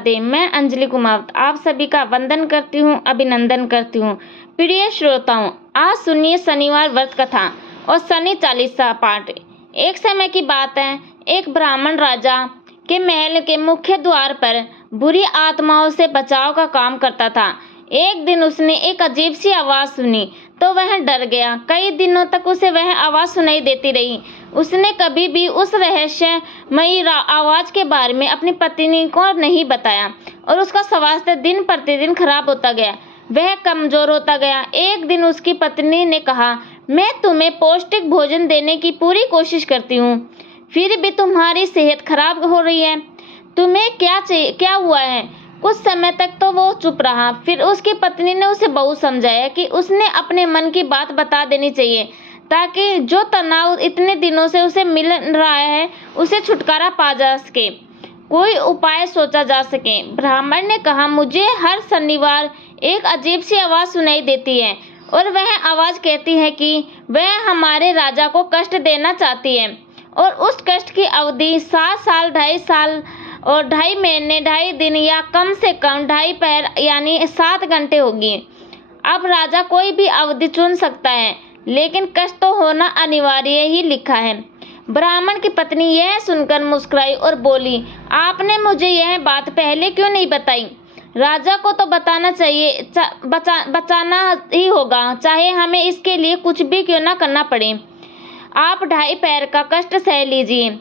राधे। मैं अंजलि कुमावत आप सभी का वंदन करती हूँ, अभिनंदन करती हूँ। प्रिय श्रोताओं, आज सुनिए शनिवार व्रत कथा और शनि चालीसा पाठ। एक समय की बात है, एक ब्राह्मण राजा के महल के मुख्य द्वार पर बुरी आत्माओं से बचाव का काम करता था। एक दिन उसने एक अजीब सी आवाज सुनी तो वह डर गया। कई दिनों तक उसे वह आवाज सुनाई देती रही। उसने कभी भी उस रहस्यमयी आवाज के बारे में अपनी पत्नी को नहीं बताया और उसका स्वास्थ्य दिन प्रतिदिन खराब होता गया। वह कमजोर होता गया। एक दिन उसकी पत्नी ने कहा, मैं तुम्हें पौष्टिक भोजन देने की पूरी कोशिश करती हूँ, फिर भी तुम्हारी सेहत खराब हो रही है। तुम्हें क्या हुआ है? कुछ समय तक तो वो चुप रहा। फिर उसकी पत्नी ने उसे बहुत समझाया कि उसने अपने मन की बात बता देनी चाहिए ताकि जो तनाव इतने दिनों से उसे मिल रहा है उसे छुटकारा पा जा सके, कोई उपाय सोचा जा सके। ब्राह्मण ने कहा, मुझे हर शनिवार एक अजीब सी आवाज सुनाई देती है और वह आवाज कहती है कि वह हमारे राजा को कष्ट देना चाहती है और उस कष्ट की अवधि 7 साल, 2.5 साल और 2.5 महीने, 2.5 दिन या कम से कम 2.5 पैर यानी 7 घंटे होगी। अब राजा कोई भी अवधि चुन सकता है, लेकिन कष्ट तो होना अनिवार्य ही लिखा है। ब्राह्मण की पत्नी यह सुनकर मुस्कुराई और बोली, आपने मुझे यह बात पहले क्यों नहीं बताई? राजा को तो बताना चाहिए, बचाना ही होगा, चाहे हमें इसके लिए कुछ भी क्यों ना करना पड़े। आप 2.5 पैर का कष्ट सह लीजिए।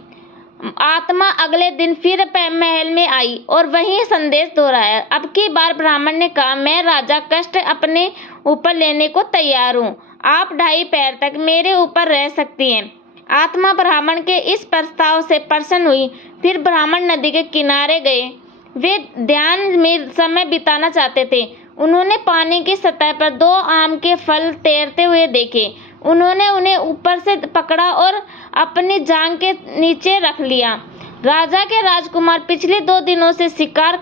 आत्मा अगले दिन फिर महल में आई और वही संदेश दोहराया। अब की बार ब्राह्मण ने कहा, मैं राजा कष्ट अपने ऊपर लेने को तैयार हूँ। आप 2.5 पैर तक मेरे ऊपर रह सकती हैं। आत्मा ब्राह्मण के इस प्रस्ताव से प्रसन्न हुई। फिर ब्राह्मण नदी के किनारे गए। वे ध्यान में समय बिताना चाहते थे। उन्होंने पानी की सतह पर 2 आम के फल तैरते हुए देखे। उन्होंने उन्हें ऊपर से पकड़ा और अपनी जांघ के नीचे रख लिया। राजा के राजकुमार पिछले 2 दिनों से शिकार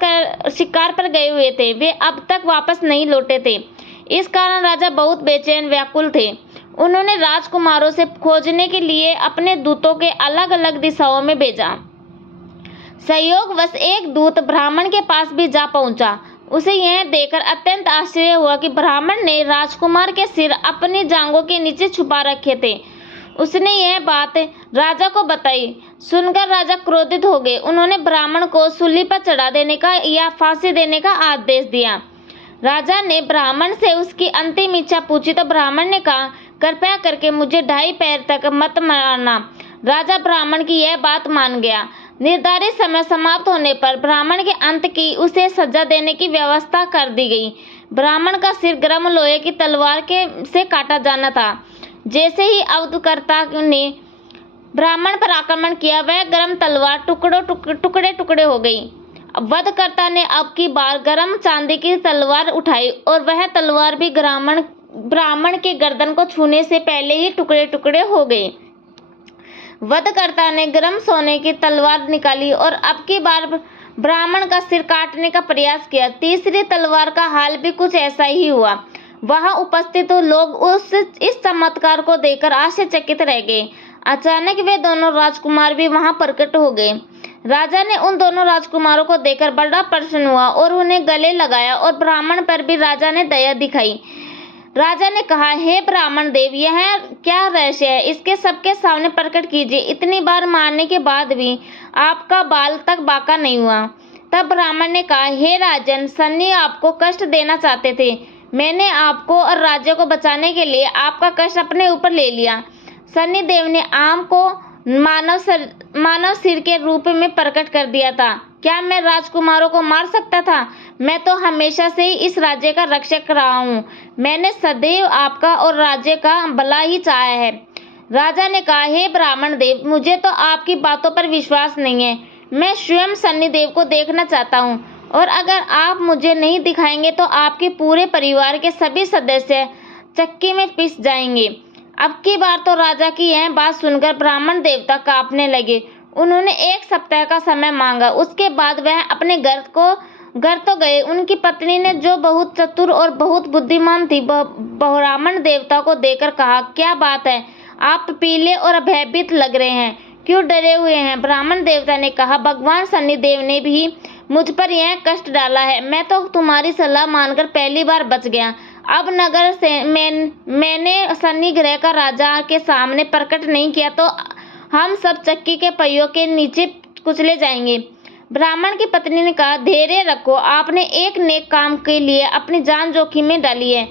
पर गए हुए थे। वे अब तक वापस नहीं लौटे थे। इस कारण राजा बहुत बेचैन व्याकुल थे। उन्होंने राजकुमारों से खोजने के लिए अपने दूतों के अलग अलग दिशाओं में भेजा। संयोगवश एक दूत ब्राह्मण के पास भी जा पहुंचा। उसे यह देखकर अत्यंत आश्चर्य हुआ कि ब्राह्मण ने राजकुमार के सिर अपनी जांघों के नीचे छुपा रखे थे। उसने यह बात राजा को बताई। सुनकर राजा क्रोधित हो गए। उन्होंने ब्राह्मण को सूली पर चढ़ा देने का या फांसी देने का आदेश दिया। राजा ने ब्राह्मण से उसकी अंतिम इच्छा पूछी तो ब्राह्मण ने कहा, कृपया करके मुझे 2.5 पैर तक मत मारना। राजा ब्राह्मण की यह बात मान गया। निर्धारित समय समाप्त होने पर ब्राह्मण के अंत की उसे सजा देने की व्यवस्था कर दी गई। ब्राह्मण का सिर गर्म लोहे की तलवार से काटा जाना था। जैसे ही अवधकर्ता ने ब्राह्मण पर आक्रमण किया, वह गर्म तलवार टुकड़े टुकड़े हो गई। वधकर्ता ने अब की बार गर्म चांदी की तलवार उठाई और वह तलवार भी ब्राह्मण के गर्दन को छूने से पहले ही टुकड़े टुकड़े हो गई। वधकर्ता ने गर्म सोने की तलवार निकाली और अब की बार ब्राह्मण का सिर काटने का प्रयास किया। तीसरी तलवार का हाल भी कुछ ऐसा ही हुआ। वहां उपस्थित लोग इस चमत्कार को देखकर आश्चर्यचकित रह गए। अचानक वे दोनों राजकुमार भी वहां प्रकट हो गए। राजा ने उन दोनों राजकुमारों को देखकर बड़ा प्रसन्न हुआ और उन्हें गले लगाया और ब्राह्मण पर भी राजा ने दया दिखाई। राजा ने कहा, हे ब्राह्मण देव, यह क्या रहस्य है? इसके सबके सामने प्रकट कीजिए। इतनी बार मारने के बाद भी आपका बाल तक बांका नहीं हुआ। तब ब्राह्मण ने कहा, हे राजन, शनि आपको कष्ट देना चाहते थे। मैंने आपको और राज्य को बचाने के लिए आपका कष्ट अपने ऊपर ले लिया। शनि देव ने आम को मानव सिर के रूप में प्रकट कर दिया था। क्या मैं राजकुमारों को मार सकता था? मैं तो हमेशा से ही इस राज्य का रक्षक रहा हूँ। मैंने सदैव आपका और राज्य का भला ही चाहा है। राजा ने कहा, हे ब्राह्मण देव, मुझे तो आपकी बातों पर विश्वास नहीं है। मैं स्वयं शनि देव को देखना चाहता हूँ और अगर आप मुझे नहीं दिखाएंगे तो आपके पूरे परिवार के सभी सदस्य चक्की में पिस जाएंगे। अब की बार तो राजा की यह बात सुनकर ब्राह्मण देवता कांपने लगे। उन्होंने 1 सप्ताह का समय मांगा। उसके बाद वह अपने घर तो गए। उनकी पत्नी ने, जो बहुत चतुर और बहुत बुद्धिमान थी, ब्राह्मण देवता को देखकर कहा, क्या बात है? आप पीले और भयभीत लग रहे हैं, क्यों डरे हुए हैं? ब्राह्मण देवता ने कहा, भगवान शनिदेव ने भी मुझ पर यह कष्ट डाला है। मैं तो तुम्हारी सलाह मानकर पहली बार बच गया। अब नगर से मैंने शनि ग्रह का राजा के सामने प्रकट नहीं किया तो हम सब चक्की के पहियों के नीचे कुचले जाएंगे। ब्राह्मण की पत्नी ने कहा, धैर्य रखो, आपने एक नेक काम के लिए अपनी जान जोखिम में डाली है।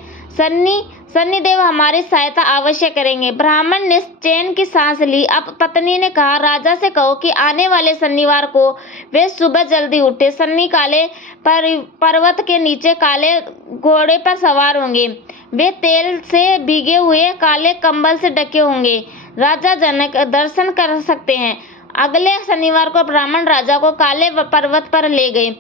शनिदेव हमारी सहायता अवश्य करेंगे। ब्राह्मण ने चैन की सांस ली। अब पत्नी ने कहा, राजा से कहो कि आने वाले शनिवार को वे सुबह जल्दी उठे। शनि काले पर्वत के नीचे काले घोड़े पर सवार होंगे। वे तेल से भीगे हुए काले कंबल से ढके होंगे। राजा जनक दर्शन कर सकते हैं। अगले शनिवार को ब्राह्मण राजा को काले पर्वत पर ले गए।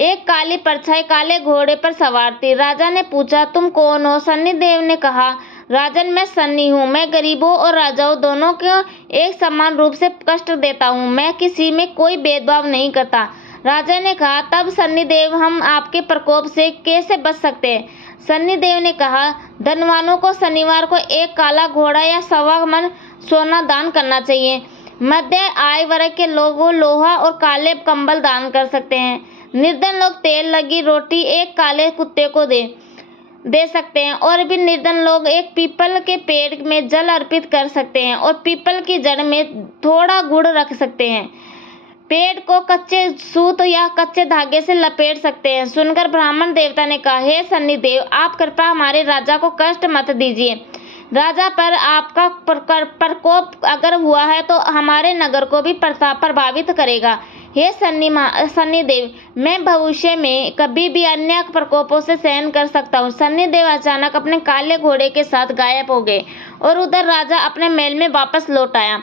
एक काली परछाई काले घोड़े पर सवार थी। राजा ने पूछा, तुम कौन हो? शनिदेव ने कहा, राजन, मैं शनि हूँ। मैं गरीबों और राजाओं दोनों को एक समान रूप से कष्ट देता हूँ। मैं किसी में कोई भेदभाव नहीं करता। राजा ने कहा, तब शनिदेव हम आपके प्रकोप से कैसे बच सकते हैं? शनिदेव ने कहा, धनवानों को शनिवार को एक काला घोड़ा या 1.25 मन सोना दान करना चाहिए। मध्य आय वर्ग के लोग लोहा और काले कंबल दान कर सकते हैं। निर्धन लोग तेल लगी रोटी एक काले कुत्ते को दे सकते हैं। और भी निर्धन लोग एक पीपल के पेड़ में जल अर्पित कर सकते हैं और पीपल की जड़ में थोड़ा गुड़ रख सकते हैं। पेड़ को कच्चे सूत या कच्चे धागे से लपेट सकते हैं। सुनकर ब्राह्मण देवता ने कहा, हे शनिदेव, आप कृपया हमारे राजा को कष्ट मत दीजिए। राजा पर आपका प्रकोप अगर हुआ है तो हमारे नगर को भी प्रभावित करेगा। हे शनिदेव, मैं भविष्य में कभी भी अन्य प्रकोपों से सहन कर सकता हूँ। शनिदेव अचानक अपने काले घोड़े के साथ गायब हो गए और उधर राजा अपने महल में वापस लौट आया।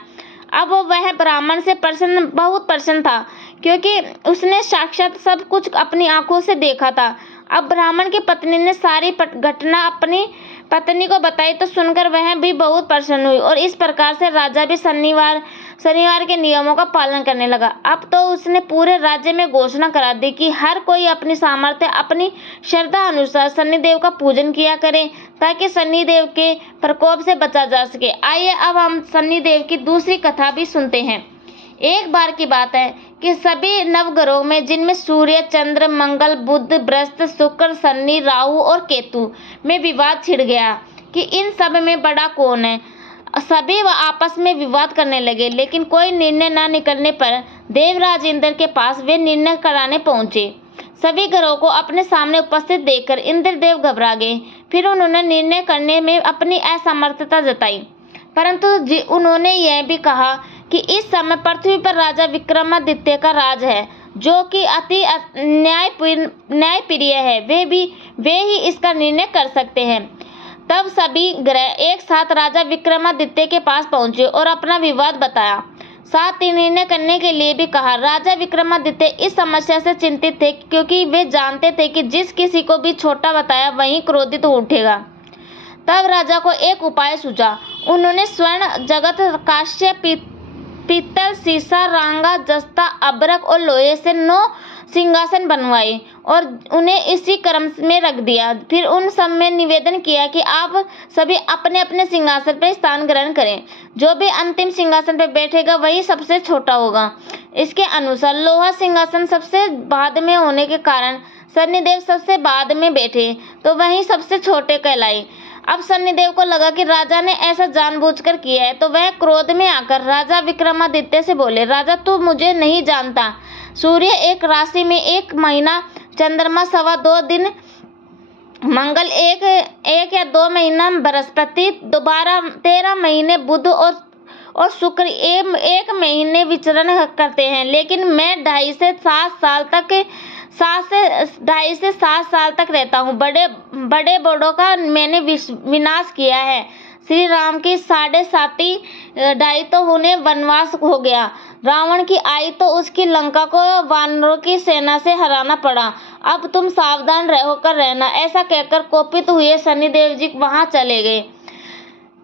अब वह ब्राह्मण से बहुत प्रसन्न था, क्योंकि उसने साक्षात सब कुछ अपनी आंखों से देखा था। अब ब्राह्मण की पत्नी ने सारी घटना अपनी पत्नी को बताई तो सुनकर वह भी बहुत प्रसन्न हुई और इस प्रकार से राजा भी शनिवार के नियमों का पालन करने लगा। अब तो उसने पूरे राज्य में घोषणा करा दी कि हर कोई अपनी सामर्थ्य, अपनी श्रद्धा अनुसार शनिदेव का पूजन किया करे, ताकि शनिदेव के प्रकोप से बचा जा सके। आइए अब हम शनिदेव की दूसरी कथा भी सुनते हैं। एक बार की बात है कि सभी नवग्रहों में, जिनमें सूर्य, चंद्र, मंगल, बुध, बृहस्पति, शुक्र, शनि, राहु और केतु में विवाद छिड़ गया कि इन सब में बड़ा कौन है। सभी आपस में विवाद करने लगे, लेकिन कोई निर्णय न निकलने पर देवराज इंद्र के पास वे निर्णय कराने पहुंचे। सभी ग्रहों को अपने सामने उपस्थित देखकर इंद्रदेव घबरा गए। फिर उन्होंने निर्णय करने में अपनी असमर्थता जताई, परंतु उन्होंने यह भी कहा कि इस समय पृथ्वी पर राजा विक्रमादित्य का राज है, जो कि अति न्यायप्रिय है। वे ही इसका निर्णय कर सकते हैं। तब सभी ग्रह एक साथ राजा विक्रमादित्य के पास पहुंचे और अपना विवाद बताया। साथ ही निर्णय करने के लिए भी कहा। राजा विक्रमादित्य इस समस्या से चिंतित थे, क्योंकि वे जानते थे कि जिस किसी को भी छोटा बताया वहीं क्रोधित उठेगा। तब राजा को एक उपाय सूझा। उन्होंने स्वर्ण, जगत, कांस्य, पीतल, सीसा, रांगा, जस्ता, अबरक और लोहे से 9 सिंहासन बनवाए और उन्हें इसी क्रम में रख दिया। फिर उन सब में निवेदन किया कि आप सभी अपने अपने सिंहासन पर स्थान ग्रहण करें। जो भी अंतिम सिंहासन पर बैठेगा वही सबसे छोटा होगा। इसके अनुसार लोहा सिंहासन सबसे बाद में होने के कारण शनिदेव सबसे बाद में बैठे, तो वही सबसे छोटे कहलाए। अब शनिदेव को लगा कि राजा ने ऐसा जानबूझकर किया है, तो वह क्रोध में आकर राजा विक्रमादित्य से बोले, राजा, तू मुझे नहीं जानता। सूर्य एक राशि में 1 महीना, चंद्रमा 2.25 दिन, मंगल एक या 2 महीना, बृहस्पति 13 महीने, बुध और शुक्र 1 महीने विचरण करते हैं। लेकिन मैं 2.5 से 7 साल तक रहता हूँ। बड़े बड़ों का मैंने विनाश किया है। श्री राम की 7.5 तो उन्हें वनवास हो गया। रावण की आई तो उसकी लंका को वानरों की सेना से हराना पड़ा। अब तुम सावधान होकर रहना। ऐसा कहकर कोपित हुए शनिदेव जी वहां चले गए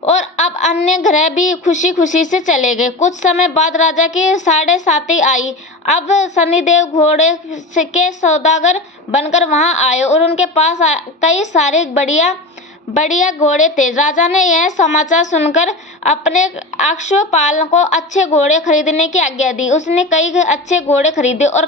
और अब अन्य ग्रह भी खुशी खुशी से चले गए। कुछ समय बाद राजा की 7.5 आई। अब शनिदेव घोड़े के सौदागर बनकर वहां आए और उनके पास कई सारे बढ़िया घोड़े थे। राजा ने यह समाचार सुनकर अपने अश्वपाल को अच्छे घोड़े खरीदने की आज्ञा दी। उसने कई अच्छे घोड़े खरीदे और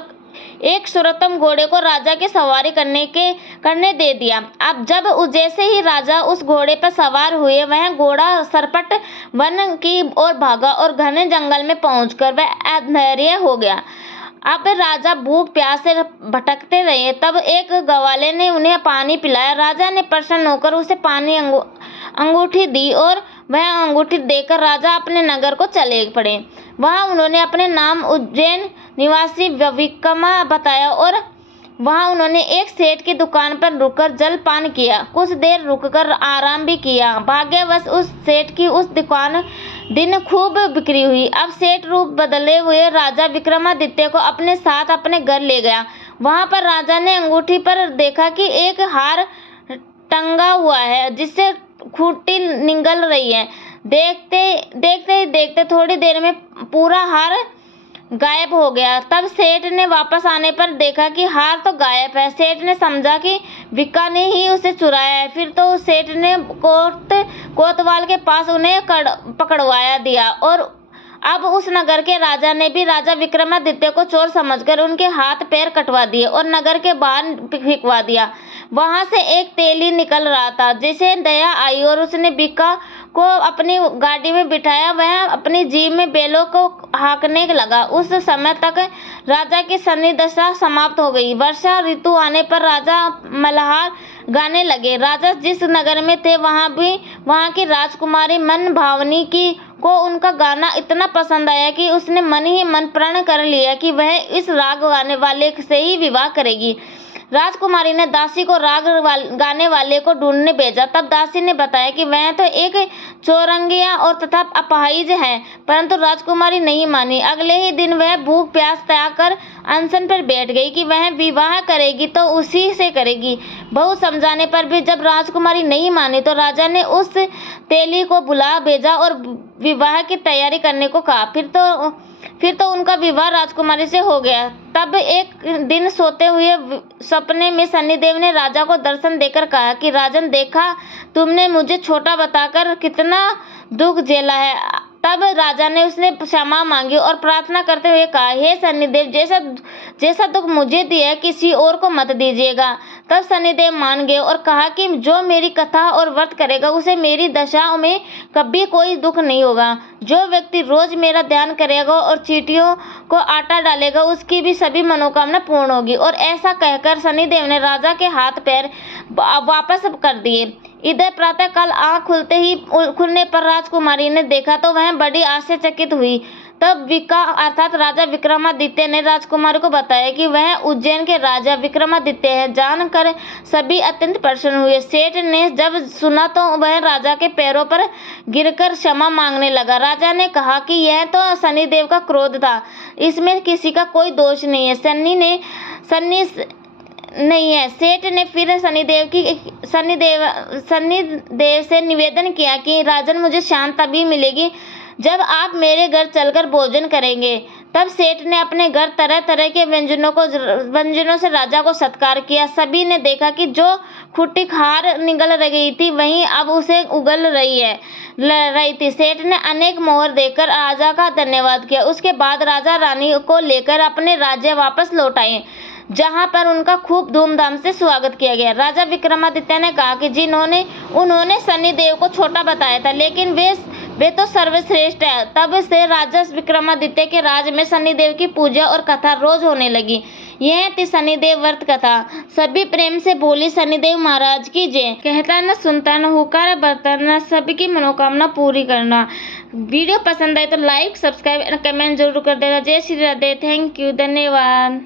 एक सर्वोत्तम घोड़े को राजा की सवारी करने दे दिया। अब जब जैसे ही राजा उस घोड़े पर सवार हुए, वह घोड़ा सरपट वन की ओर भागा और घने जंगल में पहुंचकर वह अधैर्य हो गया। अब राजा भूख प्यास से भटकते रहे। तब एक ग्वाले ने उन्हें पानी पिलाया। राजा ने प्रसन्न होकर उसे पानी अंगूठी दी और वह अंगूठी देकर राजा अपने नगर को चले पड़े। वहां उन्होंने अपने नाम उज्जैन निवासी विक्रमा बताया और वहां उन्होंने एक सेठ की दुकान पर रुककर जलपान किया। कुछ देर रुककर आराम भी किया। भाग्यवश उस सेठ की उस दिन खूब बिक्री हुई। अब सेठ रूप बदले हुए राजा विक्रमादित्य को अपने साथ अपने घर ले गया। वहां पर राजा ने अंगूठी पर देखा कि एक हार टंगा हुआ है जिससे खूंटी निगल रही है। देखते थोड़ी देर में पूरा हार गायब हो गया। तब सेठ ने वापस आने पर देखा कि हार तो गायब है। सेठ ने समझा कि विक्का ने ही उसे चुराया है। फिर तो सेठ ने कोतवाल के पास उन्हें पकड़वा दिया और अब उस नगर के राजा ने भी राजा विक्रमादित्य को चोर समझकर उनके हाथ पैर कटवा दिए और नगर के बाहर फेंकवा दिया। वहां से एक तेली निकल रहा था जिसे दया आई और उसने विक्का को अपनी गाड़ी में बिठाया। वह अपनी जीप में बैलों को हाँकने लगा। उस समय तक राजा की शनि दशा समाप्त हो गई। वर्षा ऋतु आने पर राजा मल्हार गाने लगे। राजा जिस नगर में थे वहां की राजकुमारी मन भावनी को उनका गाना इतना पसंद आया कि उसने मन ही मन प्रण कर लिया कि वह इस राग गाने वाले से ही विवाह करेगी। राजकुमारी ने दासी को राग गाने वाले को ढूंढने भेजा। तब दासी ने बताया कि वह तो एक चौरंगिया और तथा अपाहिज है, परंतु राजकुमारी नहीं मानी। अगले ही दिन वह भूख प्यास त्याग कर अनशन पर बैठ गई कि वह विवाह करेगी तो उसी से करेगी। बहुत समझाने पर भी जब राजकुमारी नहीं मानी तो राजा ने उस तेली को बुला भेजा और विवाह की तैयारी करने को कहा। फिर तो उनका विवाह राजकुमारी से हो गया। तब एक दिन सोते हुए सपने में शनिदेव ने राजा को दर्शन देकर कहा कि राजन, देखा तुमने मुझे छोटा बताकर कितना दुख झेला है। तब राजा ने उसने क्षमा मांगी और प्रार्थना करते हुए कहा, हे शनिदेव, जैसा दुख मुझे दिया किसी और को मत दीजिएगा। तब शनिदेव मान गए और कहा कि जो मेरी कथा और व्रत करेगा उसे मेरी दशा में कभी कोई दुख नहीं होगा। जो व्यक्ति रोज मेरा ध्यान करेगा और चींटियों को आटा डालेगा उसकी भी सभी मनोकामना पूर्ण होगी। और ऐसा कहकर शनिदेव ने राजा के हाथ पैर वापस कर दिए। इधर प्रातः काल आँख खुलने पर राजकुमारी ने देखा तो वह बड़ी आश्चर्यचकित हुई। तब विक्का अर्थात राजा विक्रमादित्य ने राजकुमारी को बताया कि वह उज्जैन के राजा विक्रमादित्य है। जानकर सभी अत्यंत प्रसन्न हुए। सेठ ने जब सुना तो वह राजा के पैरों पर गिरकर क्षमा मांगने लगा। राजा ने कहा कि यह तो शनिदेव का क्रोध था, इसमें किसी का कोई दोष नहीं है। सेठ ने फिर शनिदेव से निवेदन किया कि राजन, मुझे शांति तभी मिलेगी जब आप मेरे घर चलकर भोजन करेंगे। तब सेठ ने अपने घर तरह तरह के व्यंजनों से राजा को सत्कार किया। सभी ने देखा कि जो खूंटी हार निगल रही थी वहीं अब उसे उगल रही थी। सेठ ने अनेक मोहर देकर राजा का धन्यवाद किया। उसके बाद राजा रानी को लेकर अपने राज्य वापस लौट आए, जहां पर उनका खूब धूमधाम से स्वागत किया गया। राजा विक्रमादित्य ने कहा कि उन्होंने शनिदेव को छोटा बताया था, लेकिन वे तो सर्वश्रेष्ठ है। तब से राजा विक्रमादित्य के राज में शनिदेव की पूजा और कथा रोज होने लगी। यह थी शनिदेव व्रत कथा। सभी प्रेम से बोली शनिदेव महाराज की जय। कहता न सुनता न हुकार बरतना, सभी की मनोकामना पूरी करना। वीडियो पसंद आए तो लाइक, सब्सक्राइब और कमेंट जरूर कर देना। जय श्री राधे। थैंक यू, धन्यवाद।